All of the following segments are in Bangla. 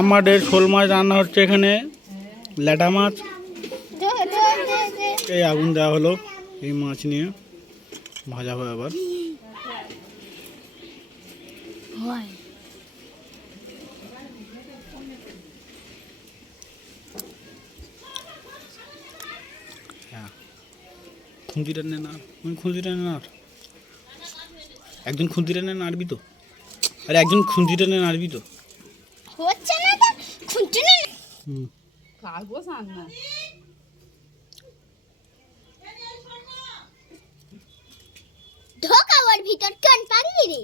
আমাদের শোল মাছ রান্না হচ্ছে এখানে, ল্যাটা মাছ। এই আগুন দেওয়া হলো এই মাছ নিয়ে, ভাজা হবে আবার হ্যাঁ। খুঁজিটা নে না খুঁজিটা নে না আর। একজন খুঁজিটা নে না আরবি তো। আরে একজন খুঁজিটা নে না আরবি তো। হচ্ছে না তো খুঁজছে না হুম কাগো সান না ঢোকা ওর ভিতর কোন পারলি রে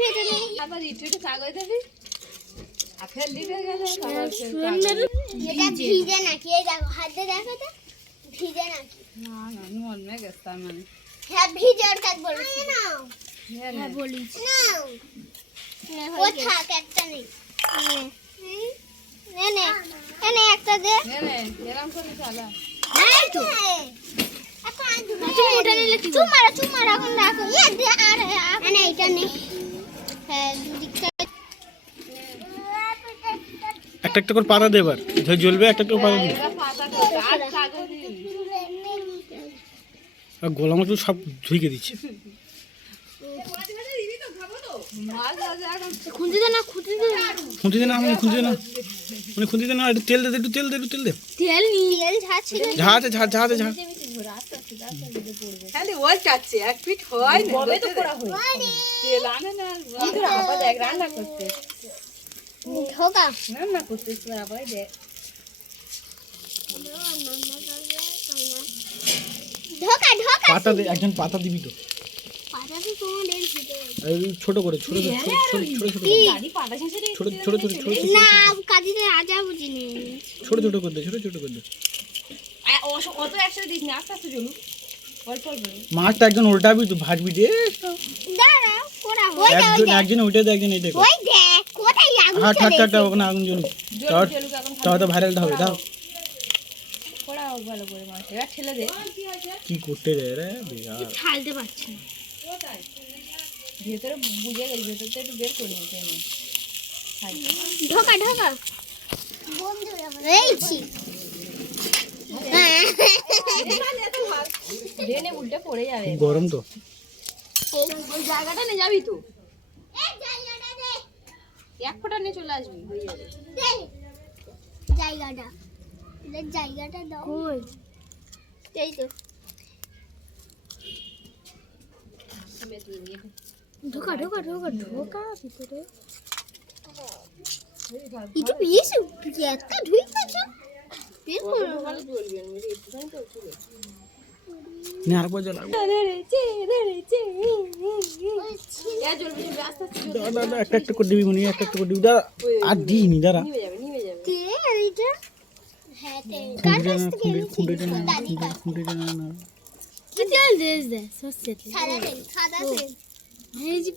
ভেজে কাগজ নাকি এই দেখো হাতে দেখো তো ভিজে নাকি না না নুন মে গেছতাম মানে হ্যাঁ ভিজে ওর কাজ বলেছি না হ্যাঁ হ্যাঁ বলিস না ও থাক একটা নেই নে নে নে নে একটা দে নে নে এরম করে চালা এই তো তুমি ওটা নিলে কি তোমার তোমার এখন রাখো ইয়ে দে আর মানে এটা নেই হ্যাঁ দুদিকটা একটা একটা করে পাতা দে এবার। যখন জ্বলবে একটা একটা করে পাতা দে। এটা পাতা করে আর কাগজ দিবি আর গোলা মাছ সব ঝুঁকে দিচ্ছে। খুঁজে দে না খুঁজে দে। খুঁজে দে না আমি খুঁজে না। মানে খুঁজে দে না একটু তেল দে একটু তেল দে একটু তেল দে। তেল খালি ওই চাচ্ছে এক পিঠ হয় না কবে তো করা হয় তেল আনে না আর আবার দেখ রান্না করতে। ঢোকা। রান্না করতে আবার দেখ। ঢোকা ঢোকা পাতা দে একজন পাতা দিবি তো। পাটাতে তোমার এর ভিতরে। ছোট করে ছোট ছোট ছোট ছোট ছোট? ছোট ছোট ছোট ছোট না কাজিতে আজা বুঝিনি। ছোট ছোট করে দে ছোট ছোট করে দে। অত একসাথে দিস না আস্তে আস্তে চলু অল্প অল্প মাছটা একজন উল্টাবি তো ভাজবি দে। দাঁড়া কোরা ওই একজন একজন ওইটা দে একজন কর ওই দেখ কোথায় আগুন হ্যাঁ ওখানে আগুন জ্বলুক। তাও তাও তো ভাইরালটা হবে দাও হোক ভালো করে মাছ এবার ঠেলে দে। কি করতে রে রে? বিরাট। ঢালতে পারছি না। ভেতরে বুঝে গেছি ভেতর থেকে একটু বের করে নিতে হবে ঢোকা ঢোকা। এই ছি। ড্রেনে উল্টে পড়ে যাবে। গরম তো। ওই জায়গাটা নিয়ে যাবি তো। এক ফোঁটা নিয়ে চলে আসবি। জায়গাটা। জায়গাটা দাও। এই তো। ঢোকা ঢোকা ঢোকা ঢোকা ভিতরে। এটা বেশি এত ঢুকেছ বের করো ভালো চলবি আমি একটুখানি তো চলে নে আরেকবার জ্বালা ধরেছে ধরেছে এ চলবি চলবি আস্তে আস্তে দাঁড়া দাঁড়া একটা একটা করে দিবি মনে একটা একটা করে দিবি। দাঁড়া আর দিইনি আর দাদি কি তেল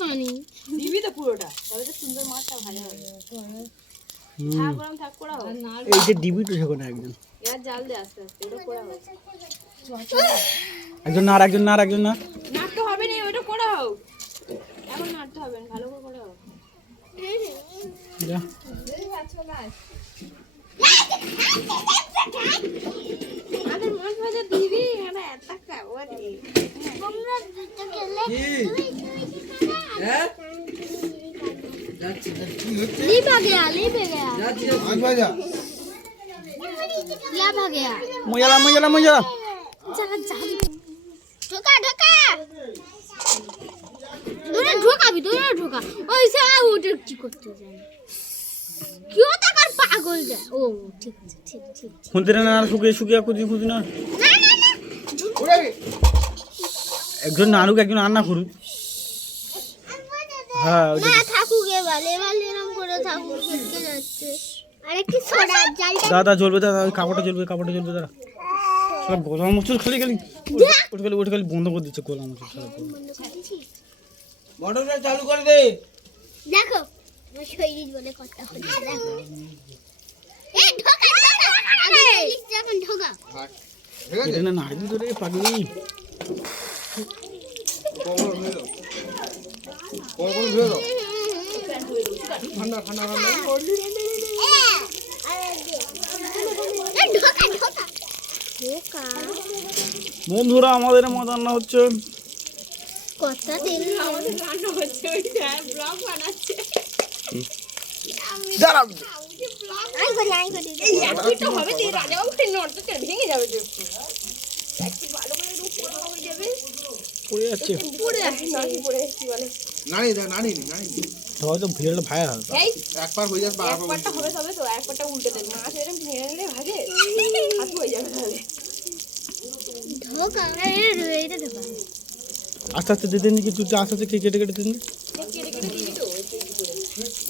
পানি দিবি তো পুরোটা তবে তো সুন্দর মাছটা ভালো হবে এই যে দিবি তো সেখানে একজন এবার জাল দে আস্তে আস্তে ওটা একজন না আর একজন না আর একজন না নাড়তে হবে না ওটা করা হোক এখন নাড়তে হবে না ভালো করে করা হোক যা আমাদের মাছ ভাজা দিবি আমরা এত খাবো রে তোমরা দিতে গেলে लीप आ गया लीप आ गया लीप आ गया মজালা মজালা মজালা चला जा ঢোকা ঢোকা দূরে ঢোকাবি দূরে ঢোকা ওই সে ওটা কি করতে জানে কেউ তাকার পাগল যায় ও ঠিক আছে ঠিক ঠিক খুঁজতে না আর শুকিয়ে শুকিয়ে খুঁজি খুঁজি না। না না না। একজন নাড়ুক একজন রান্না করুক হ্যাঁ না করে যাচ্ছে। জালটা দাদা জ্বলবে দাদা ওই কাপড়টা জ্বলবে কাপড়টা জ্বলবে দাদা। সব গোলা। মচুর খালি খালি ওটা খালি ওটা খালি বন্ধ করে দিচ্ছে গোলা মচুর সব মোটরটা চালু করে দে। দেখো শরীর বলে কথা হচ্ছে না পাগলি ঠান্ডা ঠান্ডা বন্ধুরা আমাদের মত রান্না হচ্ছে। কতটা তেল আমাদের রান্না হচ্ছে ওই ব্লগ বানাচ্ছে। দাঁড়াও পোড়া হয়ে যাবে। পড়ে যাচ্ছে। নানি নানি নানি হয়তো ভিড়টা ভাই হবে একবার হয়ে যাবে এক হবে তবে তো এক উল্টে দেবে। মাছ এরকম ভেঙে নিলে ভাগে হাত হয়ে যাবে তাহলে। ঢোকা এটা ঢোকা আস্তে আস্তে দিতে আস্তে আস্তে কেটে কেটে দিন কেটে কেটে দিবি তো একটু একটু করে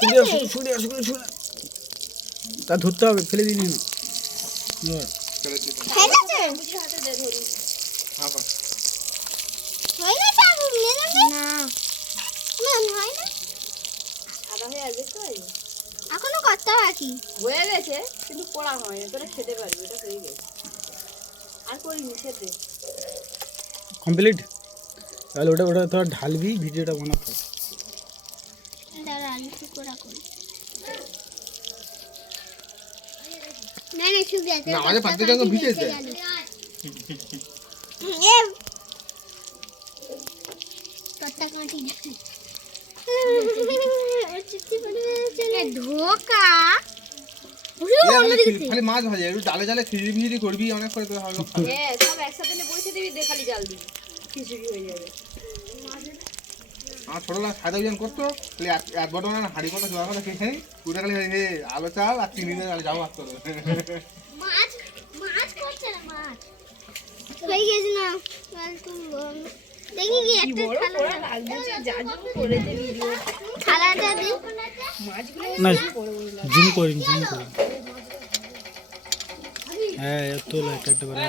শুনে শুনে শুনে তা ধরতে হবে ফেলে দিবি। না। এখনও কত বাকি। হয়ে গেছে কিন্তু পোড়া হয়নি তোরা খেতে পারবি এটা হয়ে গেছে। আর করিনি খেতে। কমপ্লিট তাহলে ওটা ওটা তোরা ঢালবি ভিডিওটা বানাতে দাঁড়া আলু টুকরা করি। না না শুভ যাচ্ছে আমাদের পাত্রে কেন ভিজেছে? কত্তা কাটি ধোকা। এ আমাদের খিচুড়ি- খালি মাছ ভাজে। একটু ডালে জালে খিচুড়ি ফিচুড়ি করবি অনেক করে তোরা ভালো। হ্যাঁ সব একসাথে নিয়ে বসে দিবি দিয়ে খালি জাল দিবি। খিচুড়ি হয়ে যাবে। আমার ছোটবেলা খাওয়া দাওয়া করতো খালি এক এক বড় না হাড়ি কথা জোয়ার কথা খেয়ে পুরো খালি আলো চাল আর চিনি দিয়ে মাছ মাছ করছে না মাছ। হয়ে গেছে না দেখি কি একটা থালা লাগছে যা জন্য করেছে ভিডিও। থালাটা দিন মাছগুলো না জুম করিন জুম করিন হ্যাঁ এর তোল একটা একটা করে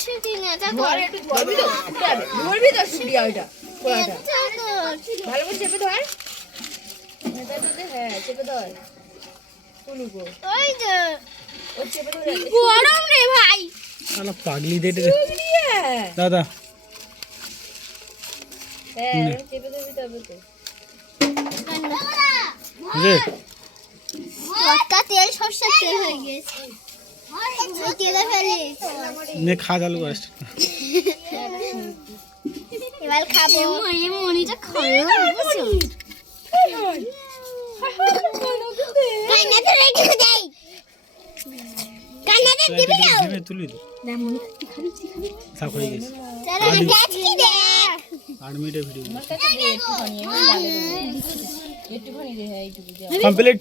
শুধু নেতা একটু ধরবি তো ধরবি তো সুড়িয়া ওইটা পোড়াটা ভালো করে চেপে ধর। নেতাটাতে হ্যাঁ চেপে ধর। তুলুকো ওই তো ও চেপে ধরে গরম রে ভাই। শালা পাগলি দেটে। হ্যাঁ দাদা। হ্যাঁ চেপে ধরবি তবে তো। রে কত্তা তেল সরষের তেল হয়ে গেছে। ওই নে খা চালু এবার খাব। এই মনিটা খায় বুঝছ কান্নাতে রেখে দেই কান্নাতে দিবি না? ভেবে তুলি তো সাফ হয়ে গেছে। চলো দেখি। দে আট মিনিটের ভিডিও একটুখানি দে এইটুকু কমপ্লিট